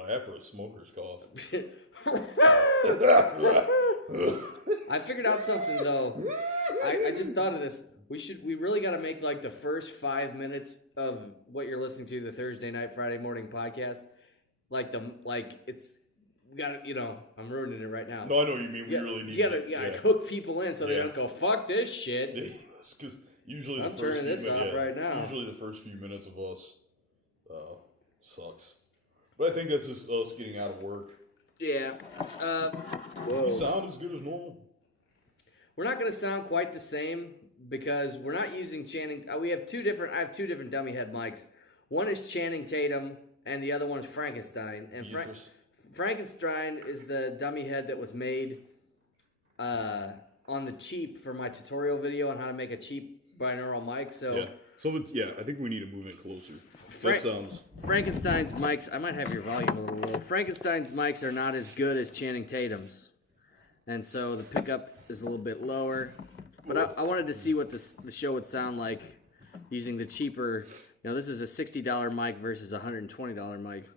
laugh or a smoker's cough. I figured out something though. I just thought of this. We really got to make like the first 5 minutes of what you're listening to, the Thursday night, Friday morning podcast, we got to, I'm ruining it right now. No, I know what you mean. We really need you gotta hook people in so they don't go, fuck this shit. Because usually I'm turning this off right now. Usually the first few minutes of us sucks. But I think that's just us getting out of work. Yeah. We sound as good as normal. We're not going to sound quite the same because we're not using Channing. I have two different dummy head mics. One is Channing Tatum and the other one is Frankenstein. And Frankenstein is the dummy head that was made on the cheap for my tutorial video on how to make a cheap binaural mic. So I think we need to move it closer. Frankenstein's mics, I might have your volume a little low. Frankenstein's mics are not as good as Channing Tatum's. And so the pickup is a little bit lower. But I wanted to see what the show would sound like using the cheaper, this is a $60 mic versus a $120 mic.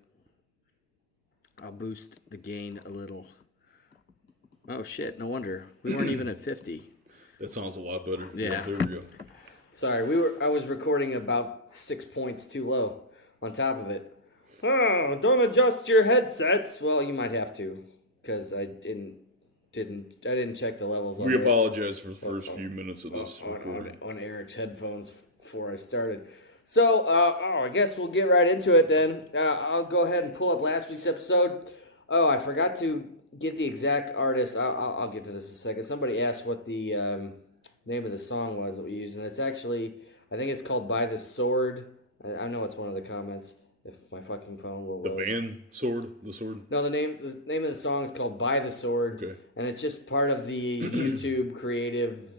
I'll boost the gain a little. Oh shit, no wonder. We weren't even at 50. That sounds a lot better. Yeah. There we go. Sorry, I was recording about 6 points too low on top of it. Oh, don't adjust your headsets. Well, you might have to, because I didn't check the levels. We apologize for the first few minutes of this recording. On Eric's headphones before I started. So, I guess we'll get right into it then. I'll go ahead and pull up last week's episode. Oh, I forgot to get the exact artist. I'll get to this in a second. Somebody asked what the name of the song was that we used, and it's actually, I think it's called By the Sword. I know it's one of the comments. If my fucking phone will. The band Sword? The Sword? No, the name of the song is called By the Sword. Okay. And it's just part of the YouTube creative.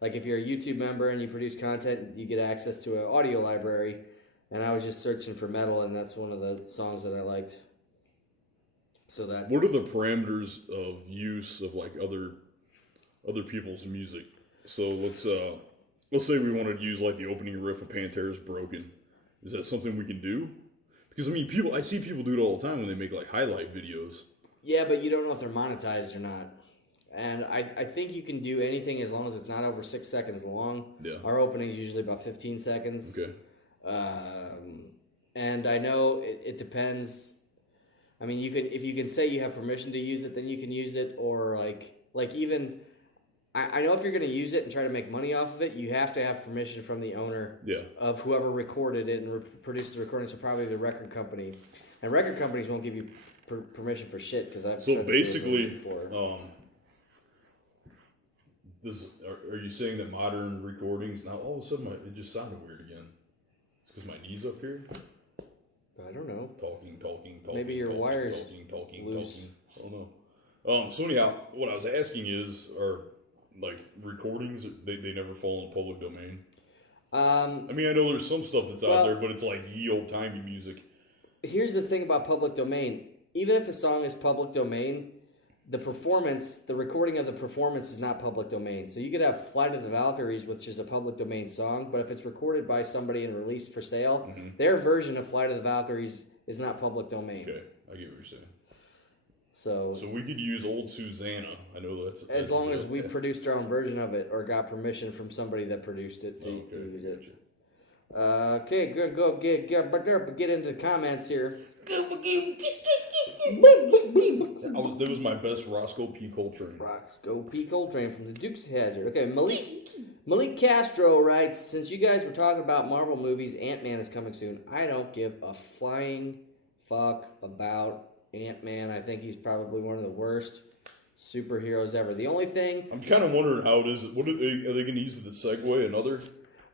Like if you're a YouTube member and you produce content, you get access to an audio library. And I was just searching for metal, and that's one of the songs that I liked. So that. What are the parameters of use of like other people's music? So let's say we wanted to use like the opening riff of Pantera's Broken. Is that something we can do? Because I see people do it all the time when they make like highlight videos. Yeah, but you don't know if they're monetized or not. And I think you can do anything as long as it's not over 6 seconds long. Yeah. Our opening is usually about 15 seconds. Okay. And I know it depends. I mean, if you can say you have permission to use it, then you can use it. Or like even, I know if you're going to use it and try to make money off of it, you have to have permission from the owner of whoever recorded it and produced the recording. So probably the record company. And record companies won't give you permission for shit because I've. So basically, are you saying that modern recordings now all of a sudden it just sounded weird again? Because my knee's up here. I don't know. Talking. Maybe your wires talking. loose. I don't know. So anyhow, what I was asking is, are like recordings they never fall in the public domain? I mean, I know there's some stuff that's out there, but it's like ye old timey music. Here's the thing about public domain. Even if a song is public domain, the recording of the performance is not public domain. So you could have Flight of the Valkyries, which is a public domain song, but if it's recorded by somebody and released for sale, their version of Flight of the Valkyries is not public domain. Okay, I get what you're saying. So we could use Old Susanna. I know that's as long as we produced our own version of it or got permission from somebody that produced it to use it. Okay, good. Go get into the comments here. That was my best Roscoe P. Coltrane. Roscoe P. Coltrane from the Dukes of Hazzard. Okay, Malik Castro writes, since you guys were talking about Marvel movies, Ant-Man is coming soon. I don't give a flying fuck about Ant-Man. I think he's probably one of the worst superheroes ever. The only thing... I'm kind of wondering how it is. What are they going to use the segue another?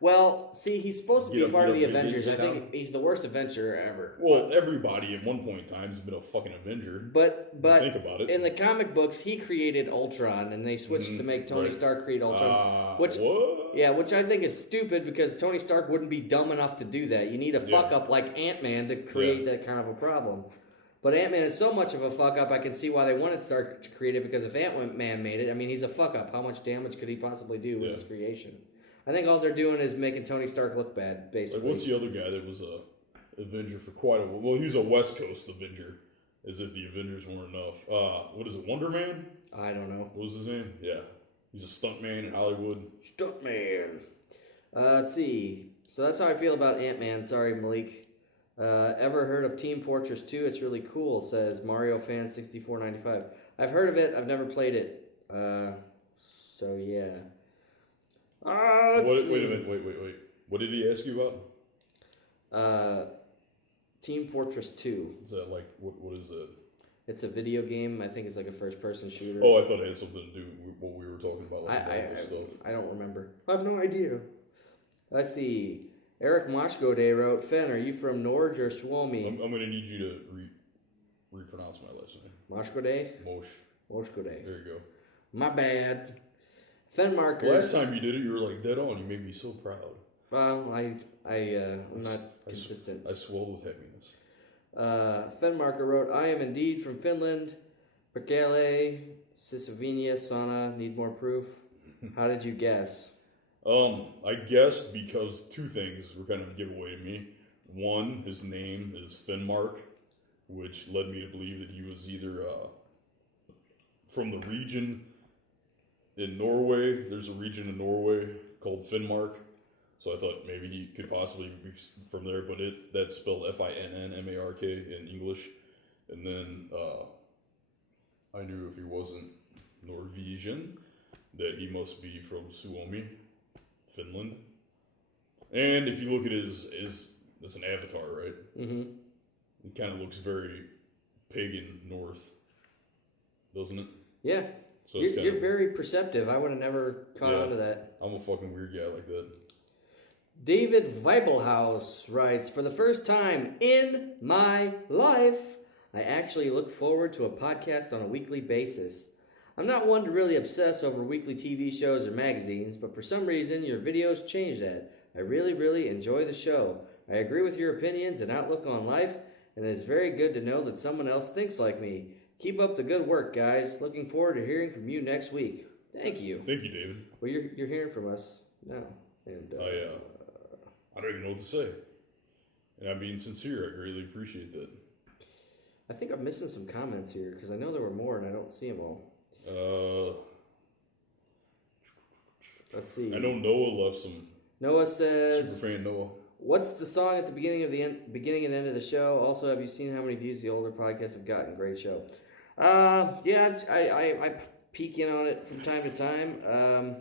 Well, see, he's supposed to be part of the Avengers. I think he's the worst Avenger ever. Well, everybody at one point in time has been a fucking Avenger. But think about it. In the comic books, he created Ultron, and they switched to make Tony Stark create Ultron. Which I think is stupid because Tony Stark wouldn't be dumb enough to do that. You need a fuck up like Ant-Man to create that kind of a problem. But Ant-Man is so much of a fuck up, I can see why they wanted Stark to create it, because if Ant-Man made it, I mean, he's a fuck up. How much damage could he possibly do with his creation? I think all they're doing is making Tony Stark look bad, basically. Like, what's the other guy that was Avenger for quite a while. Well, he's a West Coast Avenger, as if the Avengers weren't enough. What is it, Wonder Man? I don't know. What was his name? Yeah. He's a stuntman in Hollywood. Stuntman. Let's see. So that's how I feel about Ant-Man. Sorry, Malik. Ever heard of Team Fortress 2? It's really cool, says Mario Fan 6495. I've heard of it. I've never played it. So, yeah. Wait a minute. Wait. What did he ask you about? Team Fortress 2. Is that like, what is that? It's a video game. I think it's like a first-person shooter. Oh, I thought it had something to do with what we were talking about, like stuff. I don't remember. I have no idea. Let's see. Eric Moshkode wrote, Fen, are you from Norge or Suomi? I'm going to need you to repronounce my last name. Moshkode? Moshkode. There you go. My bad. Fen Marker. Last time you did it, you were like dead on. You made me so proud. Well, I'm not consistent. I swelled with happiness. Fenmarker wrote, I am indeed from Finland. Perkele, Sisovenia, Sana, need more proof. How did you guess? I guessed because two things were kind of a giveaway to me. One, his name is Finnmark, which led me to believe that he was either from the region in Norway. There's a region in Norway called Finnmark. So I thought maybe he could possibly be from there, but that's spelled Finnmark in English. And then I knew if he wasn't Norwegian, that he must be from Suomi, Finland. And if you look at his that's an avatar, right? Mm-hmm. It kind of looks very pagan North, doesn't it? Yeah. So you're very perceptive. I would have never caught on to that. I'm a fucking weird guy like that. David Weibelhaus writes, for the first time in my life, I actually look forward to a podcast on a weekly basis. I'm not one to really obsess over weekly TV shows or magazines, but for some reason, your videos change that. I really, really enjoy the show. I agree with your opinions and outlook on life, and it is very good to know that someone else thinks like me. Keep up the good work, guys. Looking forward to hearing from you next week. Thank you. Thank you, David. Well, you're hearing from us now. And I don't even know what to say. And I'm being sincere. I greatly appreciate that. I think I'm missing some comments here because I know there were more and I don't see them all. Let's see. I know Noah left some. Noah says, Superfan Noah. What's the song at the beginning and end of the show? Also, have you seen how many views the older podcasts have gotten? Great show. Yeah, I peek in on it from time to time.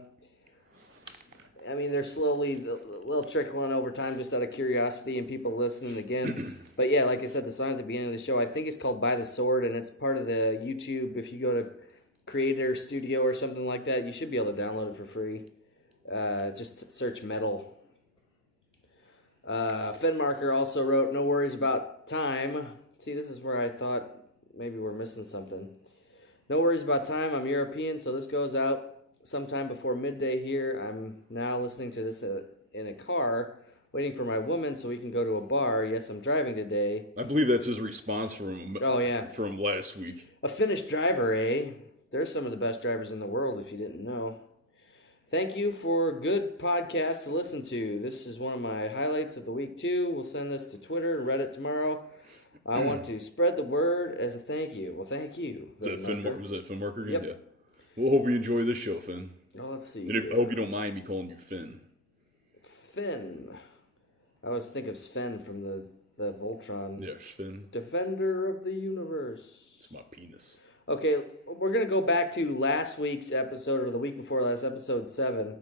I mean, they're slowly, a little trickling over time just out of curiosity and people listening again. But yeah, like I said, the song at the beginning of the show, I think it's called By the Sword, and it's part of the YouTube. If you go to Creator Studio or something like that, you should be able to download it for free. Just search metal. Fenmarker also wrote, no worries about time. See, this is where I thought maybe we're missing something. No worries about time. I'm European, so this goes out sometime before midday here. I'm now listening to this in a car, waiting for my woman so we can go to a bar. Yes, I'm driving today. I believe that's his response from from last week. A Finnish driver, eh? They're some of the best drivers in the world, if you didn't know. Thank you for a good podcast to listen to. This is one of my highlights of the week, too. We'll send this to Twitter and Reddit tomorrow. I want to spread the word as a thank you. Well, thank you. Was that Finnmarker again? Yep. Yeah. Well, hope you enjoy this show, Finn. Oh, let's see. I hope you don't mind me calling you Finn. Finn. I always think of Sven from the Voltron. Yeah, Sven. Defender of the universe. It's my penis. Okay, we're going to go back to last week's episode, or the week before last, episode 7.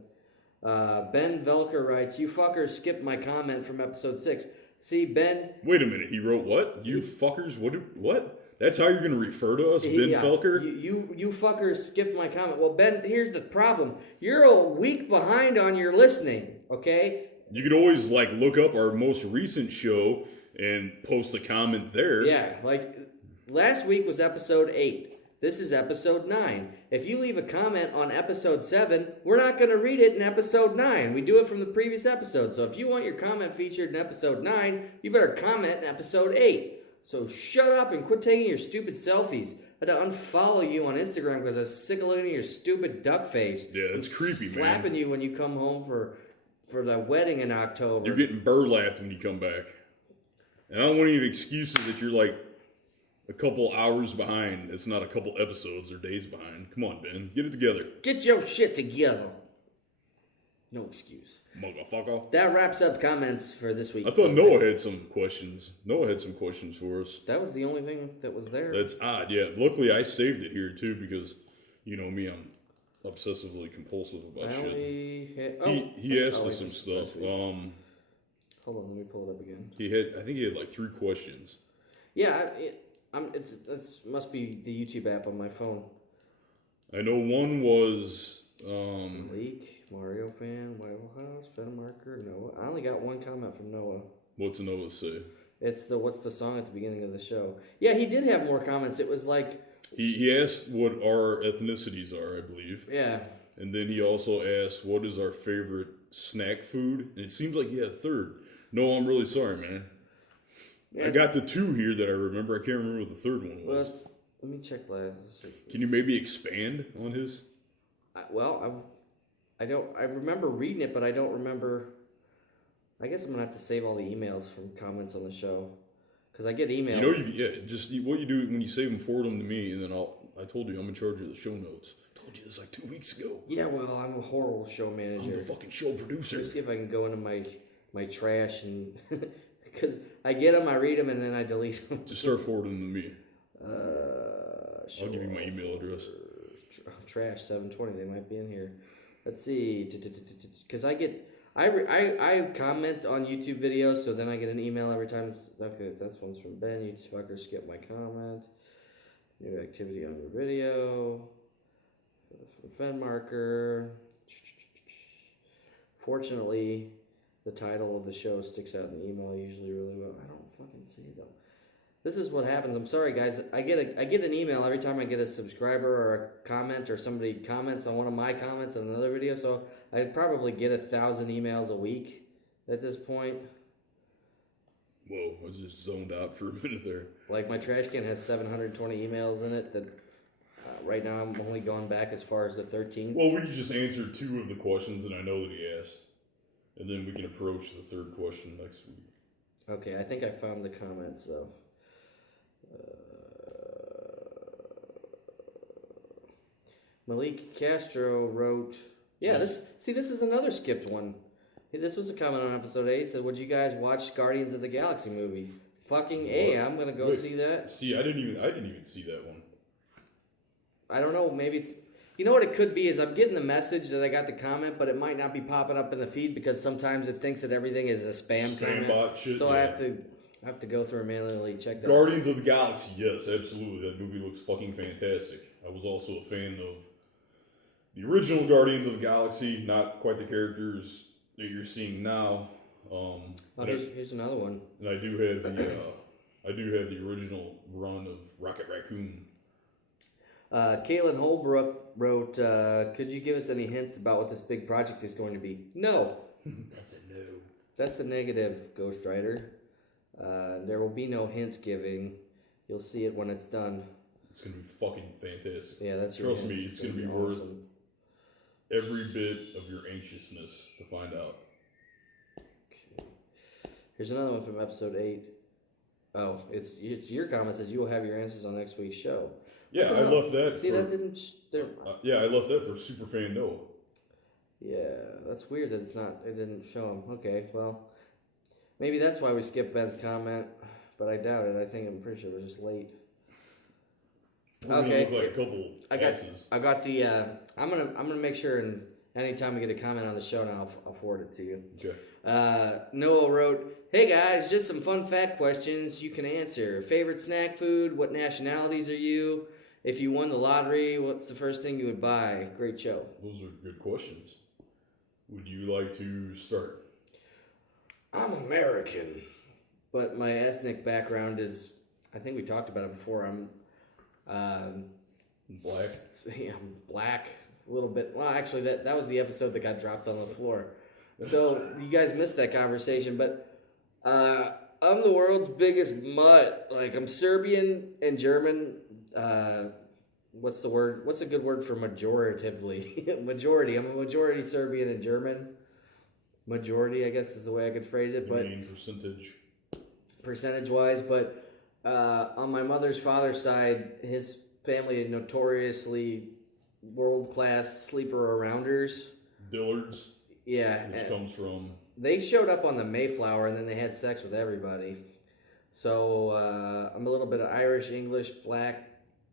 Ben Velker writes, you fuckers skipped my comment from episode 6. See, Ben... Wait a minute, he wrote what? You fuckers? What? That's how you're going to refer to us, Ben Felker? You fuckers skipped my comment. Well, Ben, here's the problem. You're a week behind on your listening, okay? You could always, look up our most recent show and post a comment there. Yeah, last week was episode 8. This is episode 9. If you leave a comment on episode 7, we're not going to read it in episode 9. We do it from the previous episode. So if you want your comment featured in episode 9, you better comment in episode 8. So shut up and quit taking your stupid selfies. I had to unfollow you on Instagram because I was sick of looking at your stupid duck face. Yeah, it's creepy, man. Slapping you when you come home for the wedding in October. You're getting burlapped when you come back. And I don't want any excuses that you're like a couple hours behind. It's not a couple episodes or days behind. Come on, Ben. Get it together. Get your shit together. No excuse. Motherfucker. That wraps up comments for this week. I thought Noah had some questions. Noah had some questions for us. That was the only thing that was there. That's odd, yeah. Luckily, I saved it here, too, because, you know me, I'm obsessively compulsive about shit. He asked us some stuff. Hold on, let me pull it up again. I think he had like 3 questions. Yeah, it must be the YouTube app on my phone. I know one was... Leak, Mario fan, White House, Fan Marker, Noah. I only got one comment from Noah. What's Noah say? It's what's the song at the beginning of the show? Yeah, he did have more comments. It was like... He asked what our ethnicities are, I believe. Yeah. And then he also asked, what is our favorite snack food? And it seems like he had a third. No, I'm really sorry, man. Yeah. I got the 2 here that I remember. I can't remember what the third one was. Let me check last. Can you maybe expand on his? I remember reading it, but I don't remember. I guess I'm gonna have to save all the emails from comments on the show, because I get emails. Just what you do when you save them, forward them to me, and then I told you I'm in charge of the show notes. I told you this like 2 weeks ago. Yeah, well, I'm a horrible show manager. I'm the fucking show producer. Let's see if I can go into my trash and because I get them, I read them, and then I delete them. Just start forwarding them to me. I'll give you my email address. Trash 720. They might be in here. Let's see, because I comment on YouTube videos, so then I get an email every time. Okay, that's one's from Ben. You fucker skip my comment. New activity on your video. From Fan Marker. Fortunately, the title of the show sticks out in the email usually really well. I don't fucking see it though. This is what happens. I'm sorry, guys. I get an email every time I get a subscriber or a comment or somebody comments on one of my comments on another video. So I probably get 1,000 emails a week at this point. Whoa, I just zoned out for a minute there. Like my trash can has 720 emails in it. That right now I'm only going back as far as the 13th. Well, we can just answer 2 of the questions that I know that he asked, and then we can approach the 3rd question next week. Okay, I think I found the comments though. Malik Castro wrote, this is another skipped one. This was a comment on episode 8. It said, would you guys watch Guardians of the Galaxy movie? Fucking A, I'm gonna go see that. See, I didn't even see that one. I don't know, maybe it's, you know what it could be is I'm getting the message that I got the comment, but it might not be popping up in the feed because sometimes it thinks that everything is a spam comment. Bot shit. So yeah. I have to go through and manually check that. Guardians of the Galaxy, yes, absolutely. That movie looks fucking fantastic. I was also a fan of the original Guardians of the Galaxy, not quite the characters that you're seeing now. Here's another one. And I do have the original run of Rocket Raccoon. Caitlin Holbrook wrote, could you give us any hints about what this big project is going to be? No. That's a no. That's a negative, Ghost Rider. There will be no hint giving. You'll see it when it's done. It's going to be fucking fantastic. Yeah, that's Trust me, it's going to be worth awesome. Every bit of your anxiousness to find out. Okay. Here's another one from episode 8. Oh, it's your comment says you will have your answers on next week's show. Yeah, I left that. See, that didn't. I left that for Superfan Noah. Yeah, that's weird that it didn't show him. Okay, well, maybe that's why we skipped Ben's comment, but I doubt it. I'm pretty sure it was just late. Okay. Look like a couple passes. I got the. I'm gonna make sure, and anytime we get a comment on the show now, I'll forward it to you. Okay. Noah wrote, "Hey guys, just some fun fact questions you can answer. Favorite snack food? What nationalities are you? If you won the lottery, what's the first thing you would buy? Great show." Those are good questions. Would you like to start? I'm American, but my ethnic background is. I think we talked about it before. I'm. Black. Yeah, I'm black. A little bit. Well, actually, that was the episode that got dropped on the floor. So you guys missed that conversation, but I'm the world's biggest mutt. Like, I'm Serbian and German. What's the word? What's a good word for majoratively? Majority. I'm a majority Serbian and German. Majority, I guess, is the way I could phrase it. You mean percentage? percentage-wise, but on my mother's father's side, his family are notoriously world-class sleeper-arounders. Dillards. Yeah. Which comes from... They showed up on the Mayflower, and then they had sex with everybody. So I'm a little bit of Irish, English, black,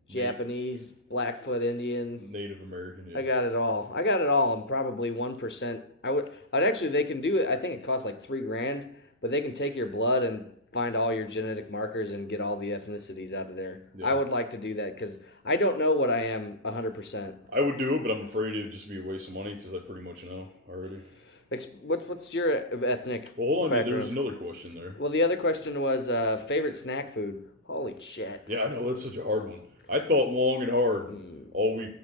Japanese, Blackfoot Indian, Native American. Yeah. I got it all. I'm probably 1%. I'd actually, they can do it. I think it costs like $3,000, but they can take your blood and find all your genetic markers and get all the ethnicities out of there. Yeah. I would like to do that because I don't know what I am 100%. I would do it, but I'm afraid it'd just be a waste of money because I pretty much know already. What's your ethnic? Well, hold on, there was another question there. Well, the other question was favorite snack food. Holy shit. Yeah, I know, that's such a hard one. I thought long and hard all week.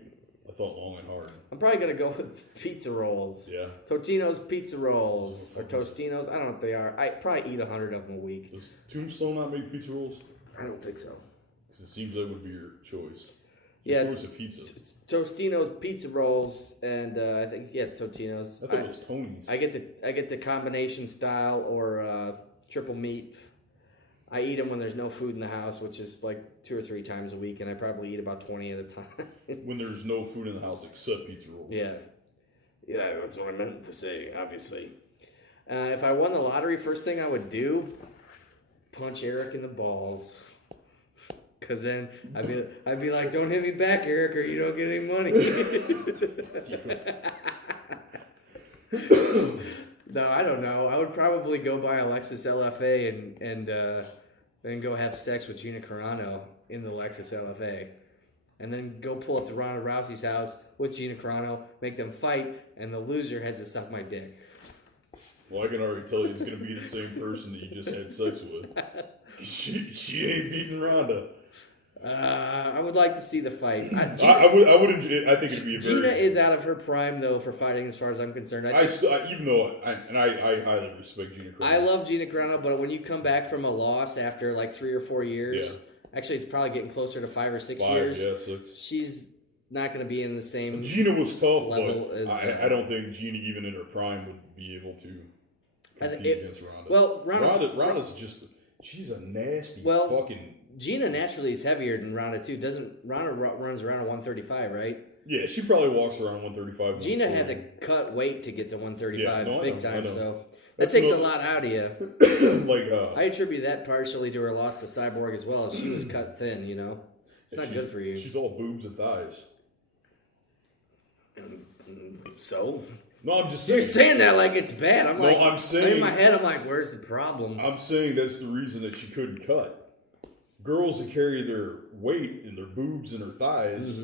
I thought long and hard. I'm probably going to go with pizza rolls. Yeah. Totino's pizza rolls. Or Tostinos. I don't know what they are. I probably eat 100 of them a week. Does Tombstone not make pizza rolls? I don't think so. Because it seems that would be your choice. Yes. Choice of pizza. Tostino's pizza rolls, and I think yes, Totino's. I thought it was Tony's. I get the combination style or triple meat. I eat them when there's no food in the house, which is like 2 or 3 times a week, and I probably eat about 20 at a time. When there's no food in the house except pizza rolls. Yeah. Yeah, that's what I meant to say, obviously. If I won the lottery, first thing I would do, punch Eric in the balls. Because then I'd be like, don't hit me back, Eric, or you don't get any money. No, I don't know. I would probably go buy a Lexus LFA and then go have sex with Gina Carano in the Lexus LFA. And then go pull up to Ronda Rousey's house with Gina Carano, make them fight, and the loser has to suck my dick. Well, I can already tell you it's going to be the same person that you just had sex with. She ain't beating Ronda. I would like to see the fight. Gina, I think it'd be a Gina is out of her prime, though, for fighting, as far as I'm concerned. I highly respect Gina Carano. I love Gina Carano, but when you come back from a loss after like 3 or 4 years, actually it's probably getting closer to 5 or 6 years. Yeah, 6. She's not going to be in the same. Gina was tough, level but as, I don't think Gina, even in her prime, would be able to compete against Ronda. Well, Ronda's just, she's a nasty fucking. Gina naturally is heavier than Ronda too. Ronda runs around 135, right? Yeah, she probably walks around 135. Gina had to cut weight to get to 135 time, so that That's takes a lot out of you. I attribute that partially to her loss to Cyborg as well. She was cut thin, you know. It's not good for you. She's all boobs and thighs. So? No, I'm just saying. You're saying that like it's bad. I'm saying. In my head, I'm like, where's the problem? I'm saying that's the reason that she couldn't cut. Girls that carry their weight in their boobs and their thighs,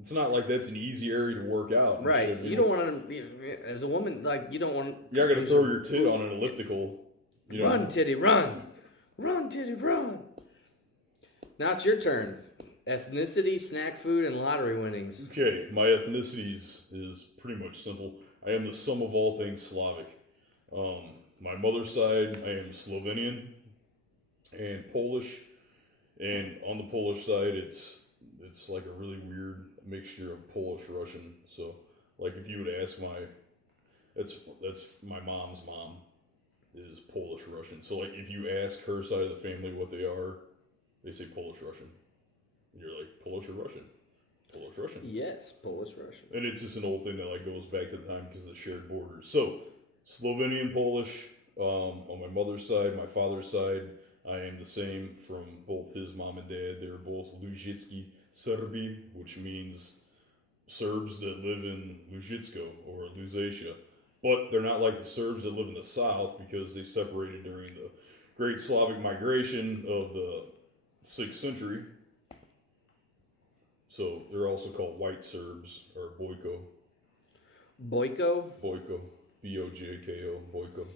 it's not like that's an easy area to work out. Right. You don't want to, as a woman, like, you don't want. You're not going to throw your tit on an elliptical. You know. Run, titty, run. Run, titty, run. Now it's your turn. Ethnicity, snack food, and lottery winnings. Okay, my ethnicity is pretty much simple. I am the sum of all things Slavic. My mother's side, I am Slovenian and Polish. And on the Polish side, it's like a really weird mixture of Polish Russian. So, like if you would ask that's my mom's mom is Polish Russian. So like if you ask her side of the family what they are, they say Polish Russian. And you're like, Polish or Russian? Polish Russian. Yes, Polish Russian. And it's just an old thing that like goes back to the time because of the shared borders. So Slovenian Polish on my mother's side, my father's side. I am the same from both his mom and dad. They're both Luzhitsky Serbi, which means Serbs that live in Luzhitsko or Lusatia. But they're not like the Serbs that live in the south because they separated during the Great Slavic Migration of the 6th century. So they're also called White Serbs or Bojko. Bojko? Bojko. B-O-J-K-O. Bojko.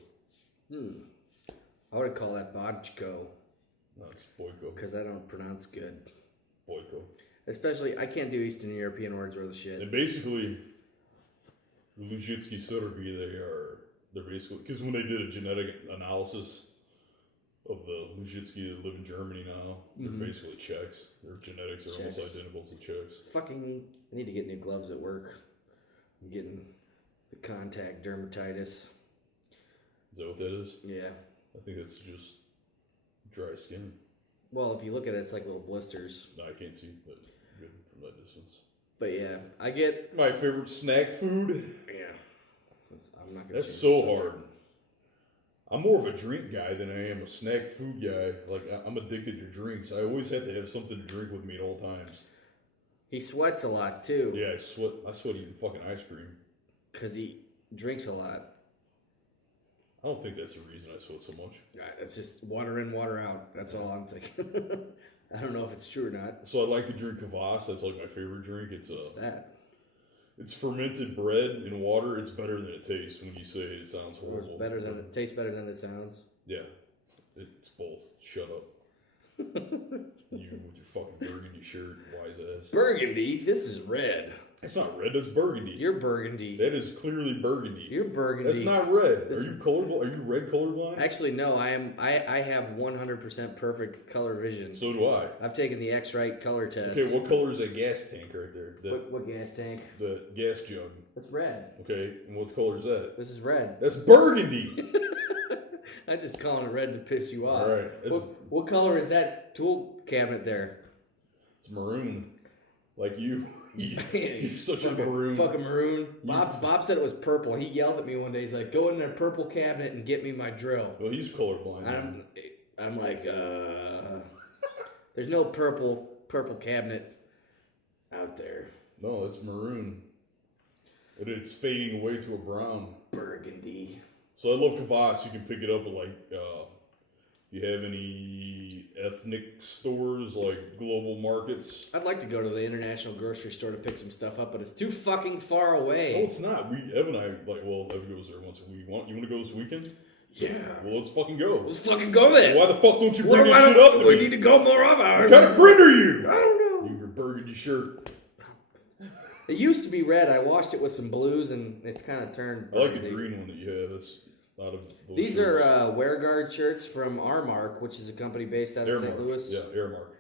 I would call that Bojko. No, it's Bojko. Because I don't pronounce good. Bojko. Especially, I can't do Eastern European words worth of shit. And basically, Luzhitsky Serbi, they're basically, because when they did a genetic analysis of the Luzhitsky that live in Germany now, they're basically Czechs. Their genetics are almost identical to Czechs. I need to get new gloves at work. I'm getting the contact dermatitis. Is that what that is? Yeah. I think it's just dry skin. Well, if you look at it, it's like little blisters. No, I can't see that good from that distance. But yeah, I get My favorite snack food. yeah. I'm not gonna. That's so hard. I'm more of a drink guy than I am a snack food guy. Like I'm addicted to drinks. I always have to have something to drink with me at all times. He sweats a lot too. Yeah, I sweat eating fucking ice cream. Cause he drinks a lot. I don't think that's the reason I sweat so much. It's just water in, water out. That's all I'm thinking. I don't know if it's true or not. So I like to drink kvass. That's like my favorite drink. What's that? It's fermented bread in water. It's better than it tastes. When you say it sounds Or horrible. it's better than it tastes better than it sounds. Yeah, it's both. Shut up. You with your fucking burgundy shirt, wise ass. Burgundy? This is red. It's not red. That's burgundy. You're burgundy. That is clearly burgundy. You're burgundy. That's not red. Are you colorblind? Are you red colorblind? Actually, no. I am. I have 100% perfect color vision. So do I. I've taken the X-Rite color test. Okay, what color is that gas tank right there? What gas tank? The gas jug. That's red. Okay, and what color is that? This is red. That's burgundy. I'm just calling it red to piss you off. All right. What color is that tool cabinet there? It's maroon. Like you. You're such a maroon. Fucking maroon. Bob said it was purple. He yelled at me one day. He's like, "Go in that purple cabinet and get me my drill." Well, he's colorblind. I'm like, there's no purple cabinet out there. No, it's maroon. And it's fading away to a brown. Burgundy. So I love kvass. You can pick it up at like, you have any ethnic stores like global markets? I'd like to go to the international grocery store to pick some stuff up, but it's too fucking far away. No, it's not. Evan and I, Evan goes there once a week. You want to go this weekend? Yeah. Well, let's fucking go. Let's fucking go there. Why the fuck don't you bring this shit up to me? We need to go more of What kind of friend are you? I don't know. Your burgundy shirt. It used to be red. I washed it with some blues, and it kind of turned. I like the green one that you have. That's out of these shirts. Are WearGuard shirts from Armark, which is a company based out of St. Louis. Yeah, Airmark.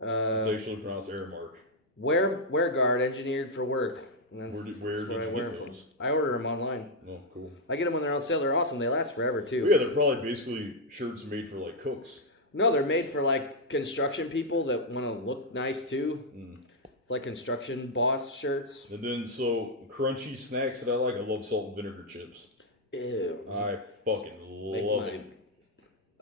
It's actually pronounced Airmark. WearGuard, engineered for work. Where did you get those? I order them online. Oh, cool. I get them when they're on sale. They're awesome. They last forever too. Yeah, they're probably basically shirts made for like cooks. No, they're made for like construction people that want to look nice too. Mm. It's like construction boss shirts. And then, so crunchy snacks that I like. I love salt and vinegar chips. Ew. I fucking love it.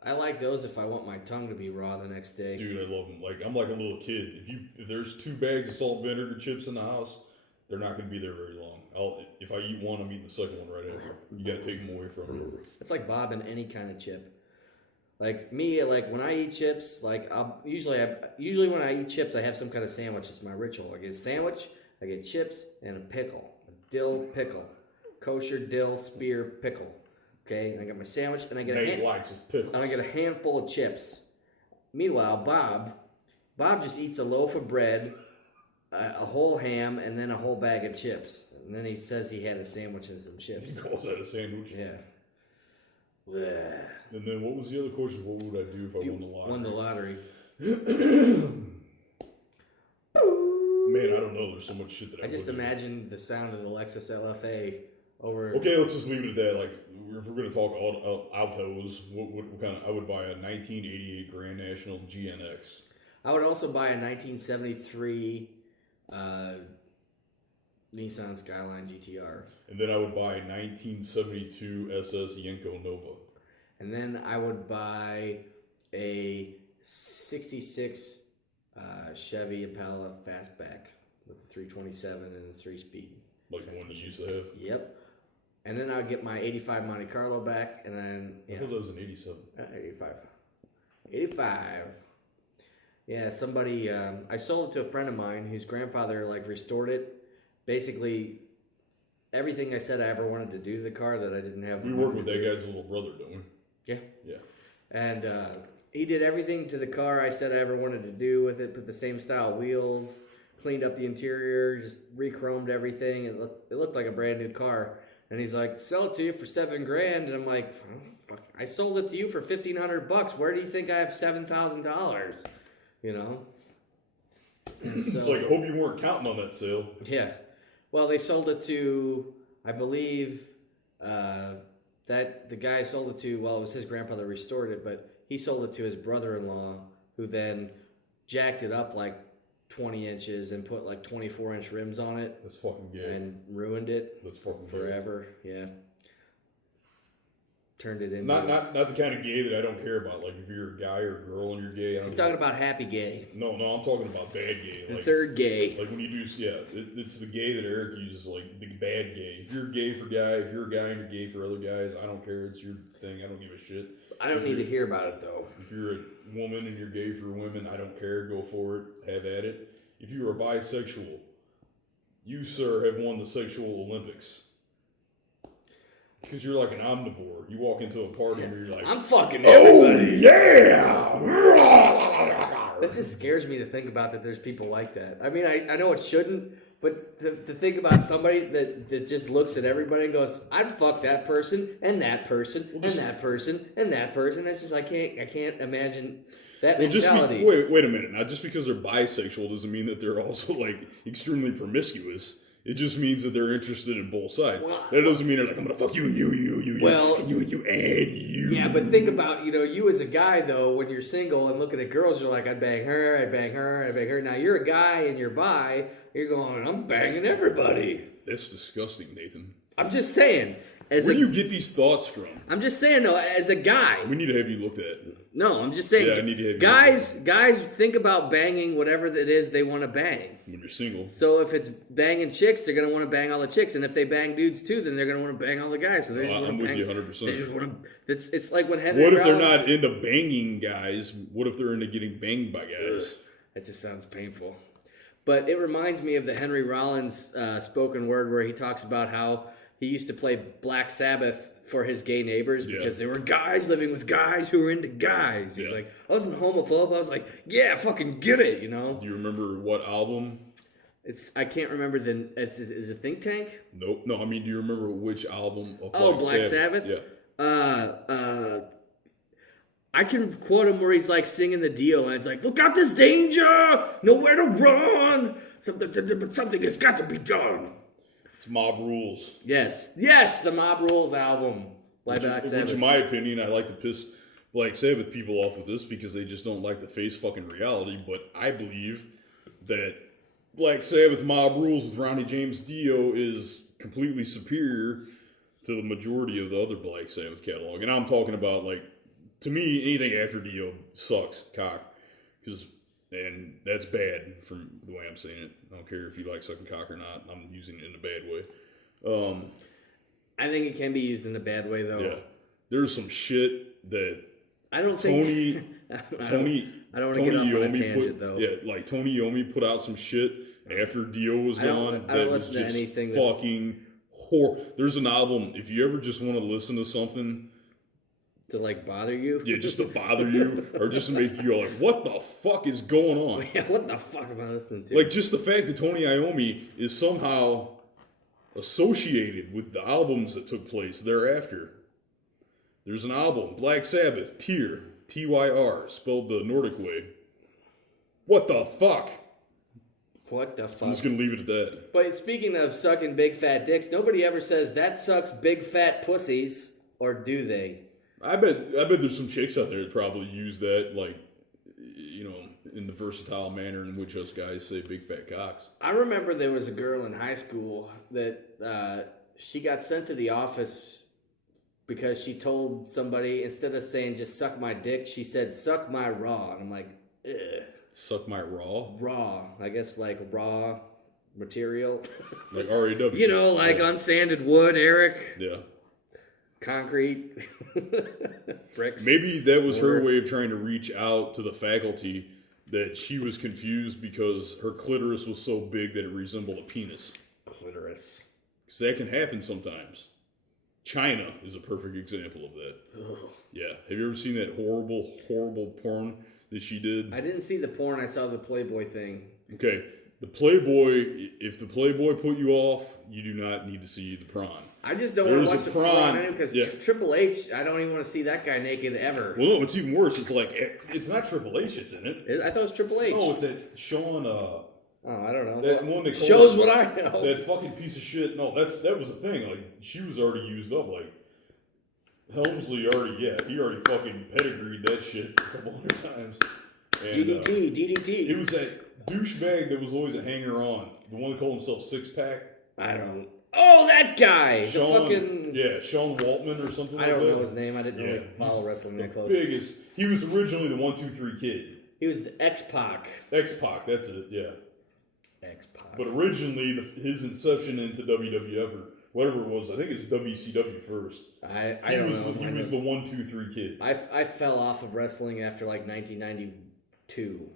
I like those if I want my tongue to be raw the next day. Dude, I love them. Like I'm like a little kid. If there's 2 bags of salt and vinegar chips in the house, they're not going to be there very long. If I eat one, I'm eating the second one right after. You got to take them away from me. It's like Bob in any kind of chip. Like me, like when I eat chips, like usually when I eat chips, I have some kind of sandwich. It's my ritual. I get a sandwich, I get chips, and a pickle, a dill pickle, kosher dill spear pickle. Okay, and I get my sandwich, and I get I get a handful of chips. Meanwhile, Bob just eats a loaf of bread, a whole ham, and then a whole bag of chips. And then he says he had a sandwich and some chips. He calls that a sandwich? Yeah. And then what was the other question? What would I do if I won the lottery? Won the lottery. Man, I don't know. There's so much shit that I just imagine the sound of the Lexus LFA over. Okay, let's just leave it at that. Like, if we're gonna talk autos, what kind of? I would buy a 1988 Grand National GNX. I would also buy a 1973 Nissan Skyline GTR. And then I would buy a 1972 SS Yenko Nova. And then I would buy a 66 Chevy Impala Fastback with the 327 and the 3-speed. Like the one you used to have? Yep. And then I would get my 85 Monte Carlo back, and then... I thought that was an 87. 85. Yeah, somebody... I sold it to a friend of mine whose grandfather, restored it. Basically, everything I said I ever wanted to do to the car that I didn't have... We work with that guy's little brother, don't we? Yeah. Yeah. And he did everything to the car I said I ever wanted to do with it. Put the same style wheels, cleaned up the interior, just re-chromed everything. It looked like a brand new car. And he's like, sell it to you for $7,000. And I'm like, oh, fuck. I sold it to you for $1,500. Where do you think I have $7,000? You know? And so, it's like, I hope you weren't counting on that sale. Yeah. Well, they sold it to, I believe, that the guy sold it to, well, it was his grandfather restored it, but he sold it to his brother-in-law, who then jacked it up like 20 inches and put like 24-inch rims on it. That's fucking gay. And ruined it. That's fucking forever. Gay. Yeah. Turned it into not the kind of gay that I don't care about. Like if you're a guy or a girl and you're gay, He's talking about happy gay. No, I'm talking about bad gay. The like, third gay. Like when you do, it's the gay that Eric uses, like the bad gay. If you're gay for guy, if you're a guy and you're gay for other guys, I don't care. It's your thing. I don't give a shit. I don't need to hear about it though. If you're a woman and you're gay for women, I don't care. Go for it. Have at it. If you are bisexual, you, sir, have won the sexual Olympics. Because you're like an omnivore. You walk into a party and you're like, I'm fucking everybody. Oh, yeah! That just scares me to think about that there's people like that. I mean, I know it shouldn't, but to think about somebody that just looks at everybody and goes, I'd fuck that person and that person and that person and that person. It's just, I can't imagine that mentality. Wait a minute. Now, just because they're bisexual doesn't mean that they're also like extremely promiscuous. It just means that they're interested in both sides. Well, that doesn't mean they're like, I'm going to fuck you and you, well, and you, and you. Yeah, but think about, you as a guy, though, when you're single and looking at girls, you're like, I'd bang her, I'd bang her, I'd bang her. Now, you're a guy and you're bi, you're going, I'm banging everybody. That's disgusting, Nathan. I'm just saying. Where do you get these thoughts from? I'm just saying, though, as a guy. We need to have you looked at. No, I'm just saying. Yeah, I need to have you guys think about banging whatever it is they want to bang. When you're single. So if it's banging chicks, they're going to want to bang all the chicks. And if they bang dudes, too, then they're going to want to bang all the guys. So I'm with you 100%. They just want to, it's like when Henry What if Rollins, they're not into banging guys? What if they're into getting banged by guys? That just sounds painful. But it reminds me of the Henry Rollins spoken word where he talks about how he used to play Black Sabbath for his gay neighbors because they were guys living with guys who were into guys. He's like, I wasn't homophobe. I was like, yeah, fucking get it, Do you remember what album? I can't remember is it Think Tank? Nope. No, I mean, do you remember which album of Black Sabbath? Yeah. I can quote him where he's like singing the deal and it's like, look out, there's danger, nowhere to run. Something has got to be done. It's Mob Rules. Yes, the Mob Rules album. Black Sabbath. Which, in my opinion, I like to piss Black Sabbath people off with this because they just don't like to face fucking reality. But I believe that Black Sabbath Mob Rules with Ronnie James Dio is completely superior to the majority of the other Black Sabbath catalog. And I'm talking about, like, to me, anything after Dio sucks cock. And that's bad from the way I'm saying it. I don't care if you like sucking cock or not. I'm using it in a bad way. I think it can be used in a bad way, though. Yeah. There's some shit that I don't Tony think... I don't want to get off on a tangent, though. Yeah, like Tony Iommi put out some shit after Dio was gone. I don't listen to anything fucking horrible. There's an album, if you ever just want to listen to something... To, like, bother you? Yeah, just to bother you, or just to make you go like, what the fuck is going on? Yeah, what the fuck am I listening to? Like, just the fact that Tony Iommi is somehow associated with the albums that took place thereafter. There's an album, Black Sabbath, Tyr, Tyr, spelled the Nordic way. What the fuck? What the fuck? I'm just going to leave it at that. But speaking of sucking big fat dicks, nobody ever says, that sucks big fat pussies, or do they? I bet there's some chicks out there that probably use that, like, in the versatile manner in which us guys say big fat cocks. I remember there was a girl in high school that she got sent to the office because she told somebody, instead of saying just suck my dick, she said suck my raw. And I'm like, ugh. Suck my raw? Raw. I guess like raw material. Like R-A-W. Like unsanded wood, Eric. Yeah. Concrete. Bricks. Maybe that was her way of trying to reach out to the faculty that she was confused because her clitoris was so big that it resembled a penis. Clitoris. Because that can happen sometimes. China is a perfect example of that. Ugh. Yeah. Have you ever seen that horrible, horrible porn that she did? I didn't see the porn. I saw the Playboy thing. Okay. The Playboy, if the Playboy put you off, you do not need to see the prawn. I just don't want to watch the prawn because Triple H, I don't even want to see that guy naked ever. Well, no, it's even worse. It's like, it's not Triple H that's in it. I thought it was Triple H. No, it's that Sean, oh, I don't know. That one that shows what I know. That fucking piece of shit. No, that was the thing. Like, she was already used up. Like, Helmsley he already fucking pedigreed that shit a couple hundred times. And, DDT. It was that douchebag that was always a hanger-on. The one that called himself Six Pack. I don't. Oh, that guy. Sean The Waltman or something I like that. don't know his name. I didn't really follow wrestling that close. He was originally the 1-2-3 Kid. He was the X-Pac. X-Pac, that's it, yeah. X-Pac. But originally, his inception into WWF or whatever it was, I think it was WCW first. I don't know. He was the 1-2-3 Kid. I fell off of wrestling after like 1992.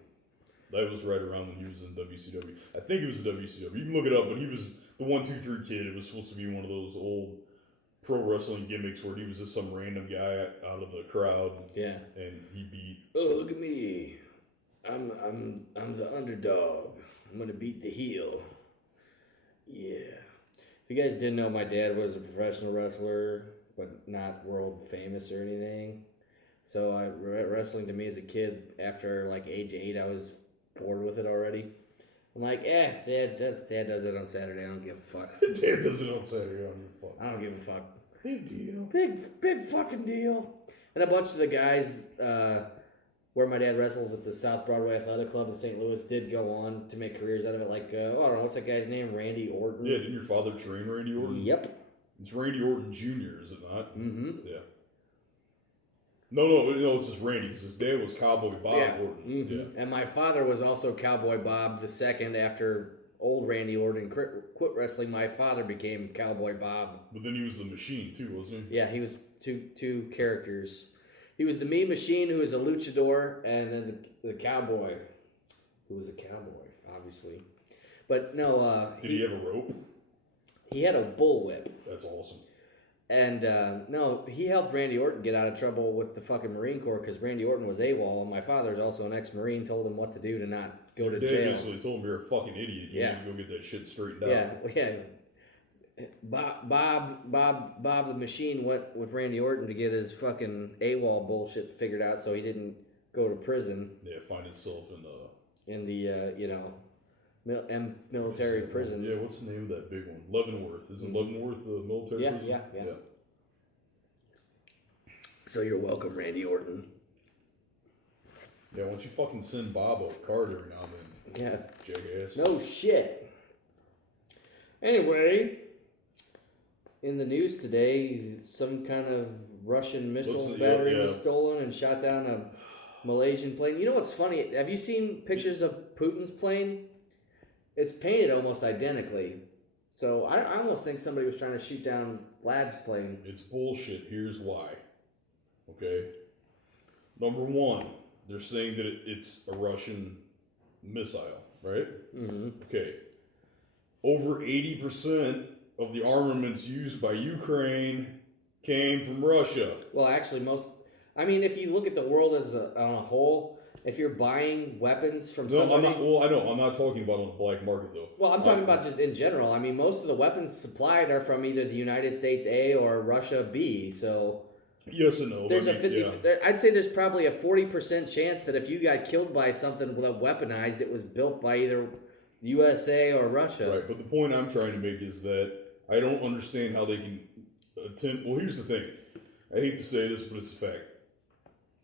That was right around when he was in WCW. I think it was WCW. You can look it up, but he was the 1-2-3 Kid. It was supposed to be one of those old pro wrestling gimmicks where he was just some random guy out of the crowd. Yeah. And he beat. Oh, look at me! I'm the underdog. I'm gonna beat the heel. Yeah. If you guys didn't know, my dad was a professional wrestler, but not world famous or anything. So wrestling to me as a kid, after like age 8, I was bored with it already. I'm like, Dad does it on Saturday. I don't give a fuck. Dad does it on Saturday. I don't give a fuck. Big deal. Big fucking deal. And a bunch of the guys where my dad wrestles at the South Broadway Athletic Club in St. Louis did go on to make careers out of it. Like, I don't know, what's that guy's name? Randy Orton? Yeah, didn't your father train Randy Orton? Yep. It's Randy Orton Jr., is it not? Mm-hmm. Yeah. No, it's just Randy. His dad was Cowboy Bob Orton. Mm-hmm. Yeah. And my father was also Cowboy Bob the second. After old Randy Orton quit wrestling, my father became Cowboy Bob. But then he was the Machine too, wasn't he? Yeah, he was two characters. He was the Mean Machine, who was a luchador, and then the Cowboy, who was a cowboy, obviously. But no, Did he have a rope? He had a bullwhip. That's awesome. And no, he helped Randy Orton get out of trouble with the fucking Marine Corps because Randy Orton was AWOL, and my father's also an ex-Marine, told him what to do to not go to Dad jail. basically told him you're a fucking idiot. You need to go get that shit straightened out. Yeah. Bob the Machine went with Randy Orton to get his fucking AWOL bullshit figured out, so he didn't go to prison. Yeah, find himself in the military prison. Yeah, what's the name of that big one? Leavenworth. Isn't Leavenworth the military prison? Yeah. So you're welcome, Randy Orton. Yeah, why don't you fucking send Bob a card every now and then? Yeah. Jackass. No shit. Anyway, in the news today, some kind of Russian missile battery was stolen and shot down a Malaysian plane. You know what's funny? Have you seen pictures of Putin's plane? It's painted almost identically. So I almost think somebody was trying to shoot down Vlad's plane. It's bullshit. Here's why. Okay? Number one, they're saying that it's a Russian missile, right? Mm-hmm. Okay. Over 80% of the armaments used by Ukraine came from Russia. Well, actually, if you look at the world as on a whole, if you're buying weapons from somebody... I'm not talking about on the black market, though. Well, I'm talking about just in general. I mean, most of the weapons supplied are from either the United States A or Russia B, so... Yes and no. There's I'd say there's probably a 40% chance that if you got killed by something that weaponized, it was built by either USA or Russia. Right, but the point I'm trying to make is that I don't understand how they can attempt... Well, here's the thing. I hate to say this, but it's a fact.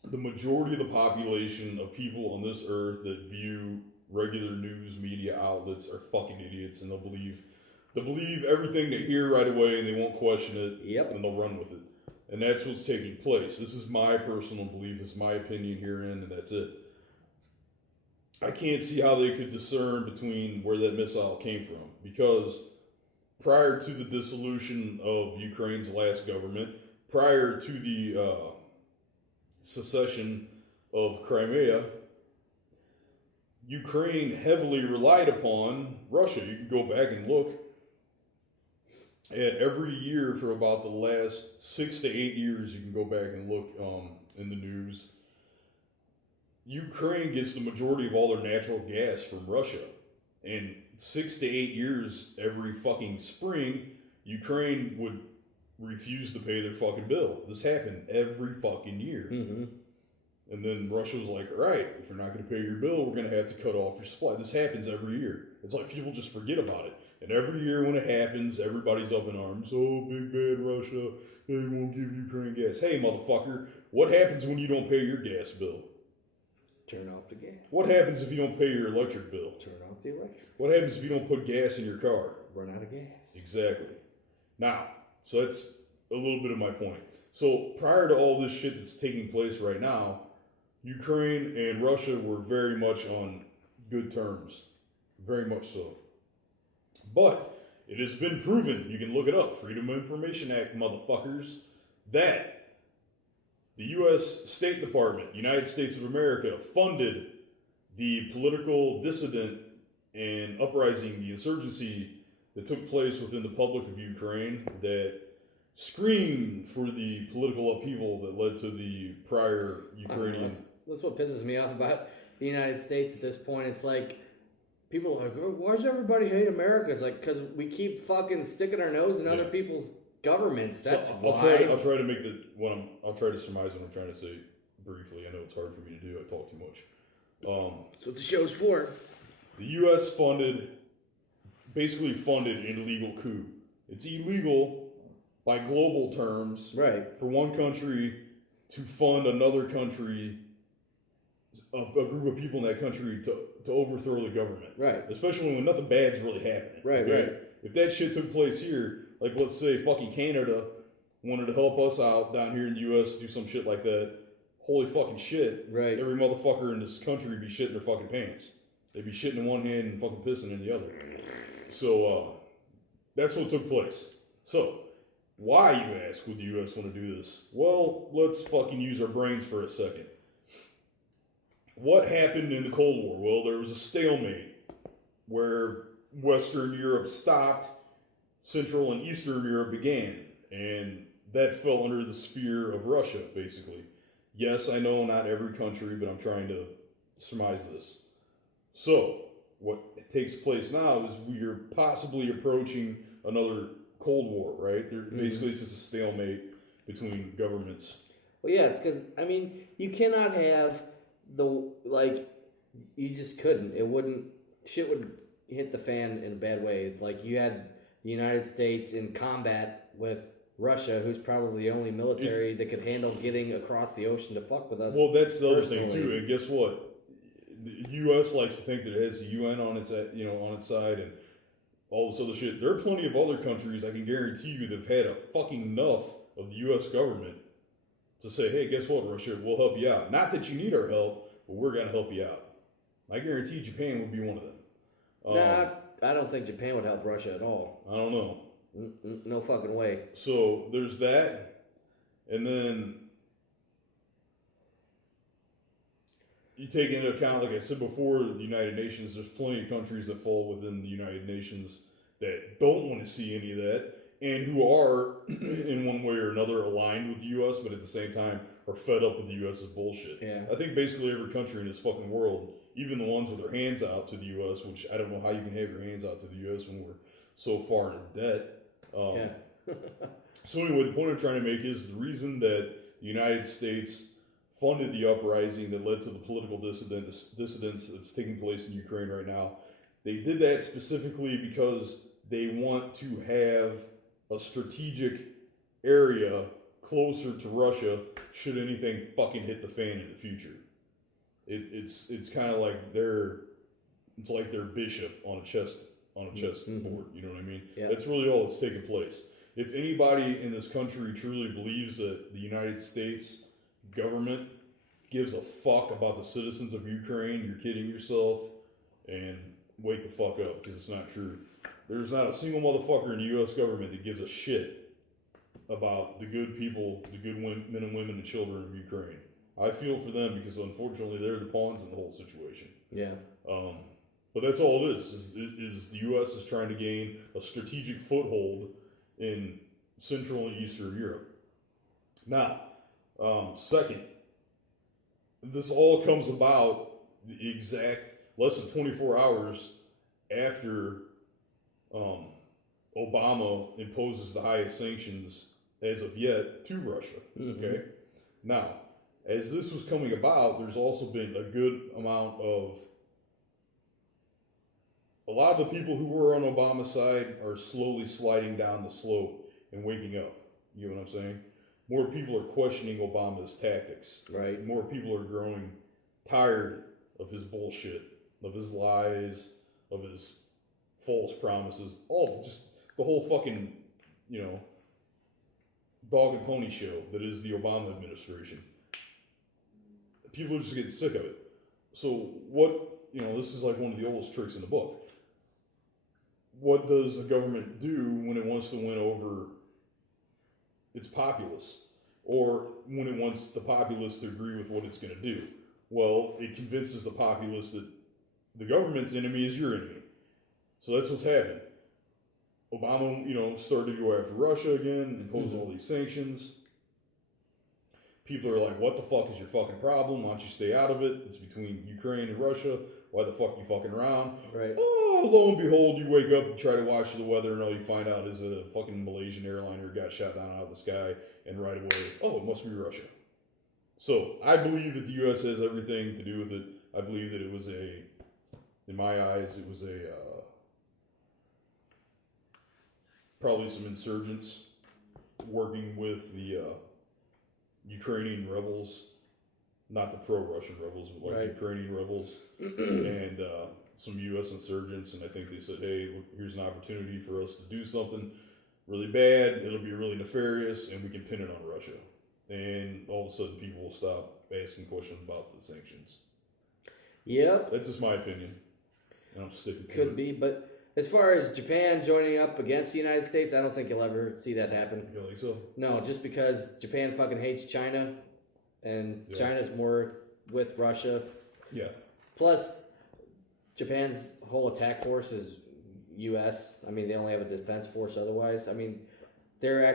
The majority of the population of people on this earth that view regular news media outlets are fucking idiots, and they'll believe everything they hear right away, and they won't question it, and they'll run with it. And that's what's taking place. This is my personal belief, it's my opinion herein, and that's it. I can't see how they could discern between where that missile came from, because prior to the dissolution of Ukraine's last government, prior to the secession of Crimea, Ukraine heavily relied upon Russia. You can go back and look at every year for about the last 6 to 8 years. You can go back and look in the news. Ukraine gets the majority of all their natural gas from Russia. And 6 to 8 years, every fucking spring, Ukraine would refuse to pay their fucking bill. This happened every fucking year. Mm-hmm. And then Russia was like, all right, if you're not going to pay your bill, we're going to have to cut off your supply. This happens every year. It's like people just forget about it. And And every year when it happens, everybody's up in arms. Oh, big bad Russia, they won't give Ukraine gas. Hey, motherfucker, what happens when you don't pay your gas bill? Turn off the gas. What happens if you don't pay your electric bill? Turn off the electric. What happens if you don't put gas in your car? Run out of gas. Exactly. Now, so that's a little bit of my point. So prior to all this shit that's taking place right now, Ukraine and Russia were very much on good terms. Very much so. But it has been proven, you can look it up, Freedom of Information Act, motherfuckers, that the U.S. State Department, United States of America, funded the political dissident and uprising, the insurgency that took place within the public of Ukraine that screamed for the political upheaval that led to the prior Ukrainian. That's what pisses me off about the United States at this point. It's like, people are like, oh, why does everybody hate America? It's like, because we keep fucking sticking our nose in other people's governments. That's so why. I'll try to make I'll try to surmise what I'm trying to say briefly. I know it's hard for me to do. I talk too much. That's what the show's for. The U.S. basically funded an illegal coup. It's illegal by global terms, right, for one country to fund another country, a group of people in that country to overthrow the government. Right. Especially when nothing bad's really happening. Right, okay? right. If that shit took place here, like let's say fucking Canada wanted to help us out down here in the U.S., do some shit like that, holy fucking shit. Right. Every motherfucker in this country would be shitting their fucking pants. They'd be shitting in one hand and fucking pissing in the other. So, that's what took place. So, why, you ask, would the U.S. want to do this? Well, let's fucking use our brains for a second. What happened in the Cold War? Well, there was a stalemate where Western Europe stopped, Central and Eastern Europe began, and that fell under the sphere of Russia, basically. Yes, I know not every country, but I'm trying to surmise this. So, what takes place now is we are possibly approaching another Cold War, right? Basically, it's just a stalemate between governments. Well, yeah, it's because, I mean, you cannot have you just couldn't. Shit would hit the fan in a bad way. Like, you had the United States in combat with Russia, who's probably the only military that could handle getting across the ocean to fuck with us. Well, that's the other thing, too. And guess what? The U.S. likes to think that it has the UN on its side and all this other shit. There are plenty of other countries, I can guarantee you, that have had a fucking enough of the U.S. government to say, hey, guess what, Russia, we'll help you out. Not that you need our help, but we're going to help you out. I guarantee Japan would be one of them. I don't think Japan would help Russia at all. I don't know. No fucking way. So there's that. And then you take into account, like I said before, the United Nations, there's plenty of countries that fall within the United Nations that don't want to see any of that, and who are, in one way or another, aligned with the U.S., but at the same time are fed up with the U.S.'s bullshit. Yeah. I think basically every country in this fucking world, even the ones with their hands out to the U.S., which I don't know how you can have your hands out to the U.S. when we're so far in debt. So anyway, the point I'm trying to make is the reason that the United States funded the uprising that led to the political dissidence that's taking place in Ukraine right now. They did that specifically because they want to have a strategic area closer to Russia should anything fucking hit the fan in the future. It's kind of like their bishop on a chess board. You know what I mean? Yeah. That's really all that's taking place. If anybody in this country truly believes that the United States government gives a fuck about the citizens of Ukraine, you're kidding yourself, and wake the fuck up, because it's not true. There's not a single motherfucker in the U.S. government that gives a shit about the good people, the good men and women and children of Ukraine. I feel for them because unfortunately they're the pawns in the whole situation. Yeah. But that's all it is the U.S. is trying to gain a strategic foothold in Central and Eastern Europe. Now, second, this all comes about the exact less than 24 hours after Obama imposes the highest sanctions as of yet to Russia. Mm-hmm. Okay? Now, as this was coming about, there's also been a good amount of a lot of the people who were on Obama's side are slowly sliding down the slope and waking up. You know what I'm saying? More people are questioning Obama's tactics. Right. More people are growing tired of his bullshit, of his lies, of his false promises, all just the whole fucking, dog and pony show that is the Obama administration. People are just getting sick of it. So this is like one of the oldest tricks in the book. What does the government do when it wants to win over its populace? Or when it wants the populace to agree with what it's going to do? Well, it convinces the populace that the government's enemy is your enemy. So that's what's happened. Obama, started to go after Russia again, impose all these sanctions. People are like, what the fuck is your fucking problem? Why don't you stay out of it? It's between Ukraine and Russia. Why the fuck are you fucking around? Right. Oh, lo and behold, you wake up and try to watch the weather, and all you find out is that a fucking Malaysian airliner got shot down out of the sky, and right away, it must be Russia. So I believe that the U.S. has everything to do with it. I believe that it was in my eyes, it was probably some insurgents working with the Ukrainian rebels, not the pro-Russian rebels, but like Ukrainian rebels, and some U.S. insurgents. And I think they said, hey, look, here's an opportunity for us to do something really bad. It'll be really nefarious, and we can pin it on Russia. And all of a sudden, people will stop asking questions about the sanctions. Yep. That's just my opinion. And I'm sticking to it. Could be, but as far as Japan joining up against the United States, I don't think you'll ever see that happen. You don't think so? No, just because Japan fucking hates China, and China's more with Russia. Yeah. Plus, Japan's whole attack force is U.S. I mean, they only have a defense force otherwise. I mean, I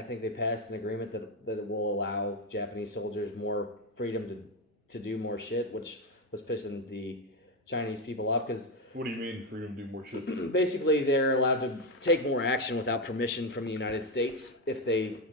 think they passed an agreement that will allow Japanese soldiers more freedom to do more shit, which was pissing the Chinese people off because... What do you mean, freedom to do more shit? Basically, they're allowed to take more action without permission from the United States if they